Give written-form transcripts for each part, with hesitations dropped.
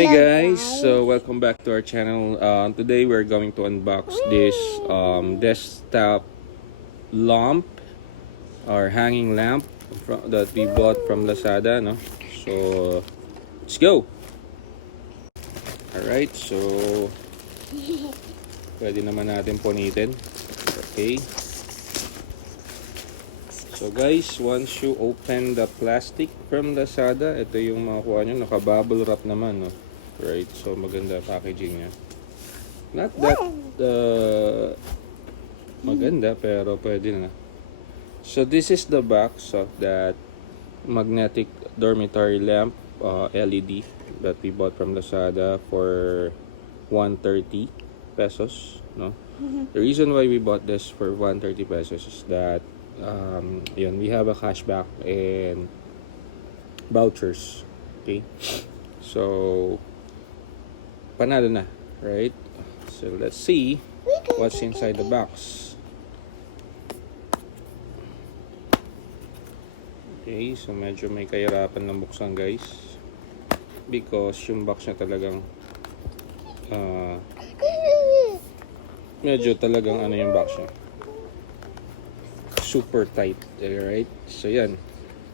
Hi guys, so welcome back to our channel. Today we're going to unbox this desktop lamp or hanging lamp that we bought from Lazada, no? So let's go. Alright, so pwede naman natin punitin. Okay. So guys, once you open the plastic from Lazada, ito yung makuha nyo, naka-bubble wrap naman, no? Right, so maganda packaging niya. Not that maganda, pero pwede na. So this is the box of that magnetic dormitory lamp, LED, that we bought from Lazada for 130 pesos, no? The reason why we bought this for 130 pesos is that yun, we have a cashback and vouchers. Okay, so panalo na, right? So let's see what's inside the box. Okay, so medyo may kahirapan na buksan guys, because yung box niya talagang medyo talagang ano yung box niya, super tight, right? So yan,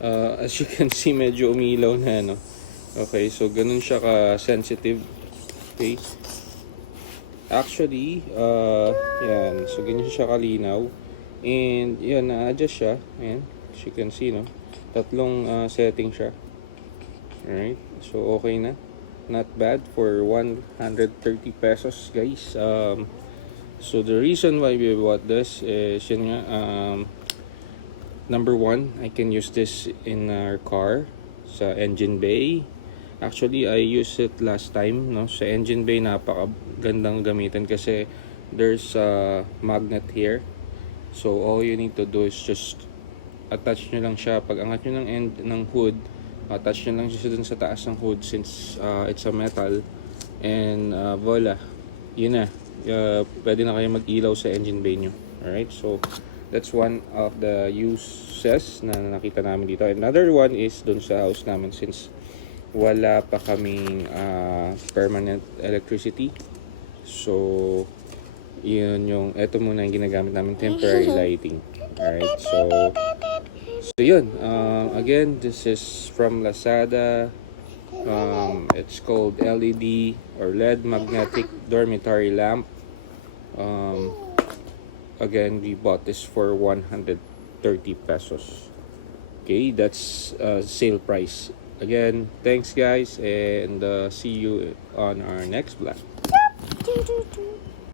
as you can see, medyo umilaw na, no? Okay, so ganun siya ka-sensitive. Okay, actually yan, so ganyan siya kalinaw, and yan, na-adjust siya, ayan, as you can see, no? Tatlong setting siya. Alright, so okay na, not bad for 130 pesos guys. So the reason why we bought this is yun nga, number one, I can use this in our car sa engine bay. Actually, I used it last time, no? Sa engine bay, napakagandang gamitin kasi there's a magnet here. So all you need to do is just attach nyo lang siya. Pag angat nyo ng end ng hood, attach nyo lang siya dun sa taas ng hood, since it's a metal, and voila, yun na. Pwede na kayo mag-ilaw sa engine bay nyo. Alright, so that's one of the uses na nakita namin dito. Another one is dun sa house namin, since wala pa kaming permanent electricity. So yun yung, eto muna yung ginagamit namin, temporary lighting. Alright, so yun, again, this is from Lazada. It's called LED or LED magnetic dormitory lamp. Again, we bought this for 130 pesos. Okay, that's sale price. Again, thanks guys, and see you on our next vlog.